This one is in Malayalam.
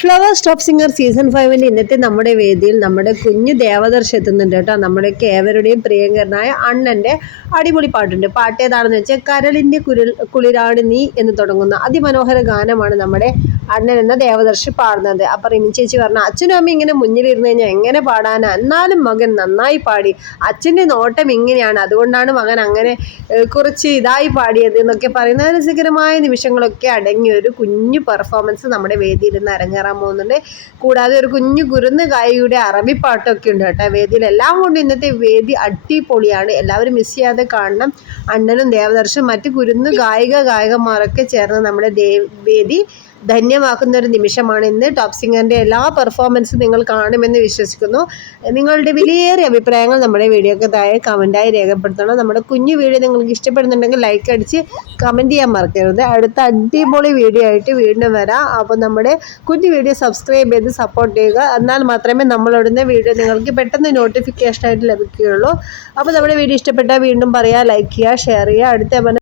ഫ്ലവേഴ്സ് ടോപ്പ് സിംഗർ സീസൺ 5 ഇന്നത്തെ നമ്മുടെ വേദിയിൽ നമ്മുടെ കുഞ്ഞു ദേവദർശ് എത്തുന്നുണ്ട് കേട്ടോ. നമ്മുടെ ഏവരുടെയും പ്രിയങ്കരനായ അണ്ണൻ്റെ അടിപൊളി പാട്ടുണ്ട്. പാട്ട് ഏതാണെന്ന് വെച്ചാൽ കരളിൻ്റെ കുളിരാണ് നീ എന്ന് തുടങ്ങുന്ന അതിമനോഹര ഗാനമാണ് നമ്മുടെ അണ്ണൻ എന്ന ദേവദർശ് പാടുന്നത്. അപ്പം റിമി ചേച്ചി പറഞ്ഞു, അച്ഛനും അമ്മയും ഇങ്ങനെ മുന്നിലിരുന്ന് കഴിഞ്ഞാൽ എങ്ങനെ പാടാനാ, എന്നാലും മകൻ നന്നായി പാടി, അച്ഛൻ്റെ നോട്ടം ഇങ്ങനെയാണ്, അതുകൊണ്ടാണ് മകൻ അങ്ങനെ കുറച്ച് ഇതായി പാടിയത് എന്നൊക്കെ പറയുന്ന രസകരമായ നിമിഷങ്ങളൊക്കെ അടങ്ങിയ ഒരു കുഞ്ഞു പെർഫോമൻസ് നമ്മുടെ വേദിയിൽ നിന്ന് അരങ്ങേറാൻ പോകുന്നുണ്ട്. കൂടാതെ ഒരു കുഞ്ഞു കുരുന്ന് ഗായികയുടെ അറബി പാട്ടൊക്കെ ഉണ്ട് കേട്ടോ വേദിയിൽ. എല്ലാം കൊണ്ട് ഇന്നത്തെ വേദി അടിപൊളിയാണ്. എല്ലാവരും മിസ് ചെയ്യാതെ കാണണം. അണ്ണനും ദേവദർശും മറ്റു കുരുന്ന് ഗായകന്മാരൊക്കെ ചേർന്ന് നമ്മുടെ വേദി ധന്യമാക്കുന്ന ഒരു നിമിഷമാണ് ഇന്ന്. ടോപ്പ് സിംഗറിൻ്റെ എല്ലാ പെർഫോമൻസും നിങ്ങൾ കാണുമെന്ന് വിശ്വസിക്കുന്നു. നിങ്ങളുടെ വിലയേറിയ അഭിപ്രായങ്ങൾ നമ്മുടെ വീഡിയോക്ക് താഴെ കമൻറ്റായി രേഖപ്പെടുത്തണം. നമ്മുടെ കുഞ്ഞു വീഡിയോ നിങ്ങൾക്ക് ഇഷ്ടപ്പെടുന്നുണ്ടെങ്കിൽ ലൈക്ക് അടിച്ച് കമൻറ്റ് ചെയ്യാൻ മറക്കരുത്. അടുത്ത അടിപൊളി വീഡിയോ ആയിട്ട് വീണ്ടും വരാം. അപ്പോൾ നമ്മുടെ കുഞ്ഞു വീഡിയോ സബ്സ്ക്രൈബ് ചെയ്ത് സപ്പോർട്ട് ചെയ്യുക. എന്നാൽ മാത്രമേ നമ്മളിടുന്ന വീഡിയോ നിങ്ങൾക്ക് പെട്ടെന്ന് നോട്ടിഫിക്കേഷനായിട്ട് ലഭിക്കുകയുള്ളൂ. അപ്പോൾ നമ്മുടെ വീഡിയോ ഇഷ്ടപ്പെട്ടാൽ വീണ്ടും പറയുക, ലൈക്ക് ചെയ്യുക, ഷെയർ ചെയ്യുക. അടുത്ത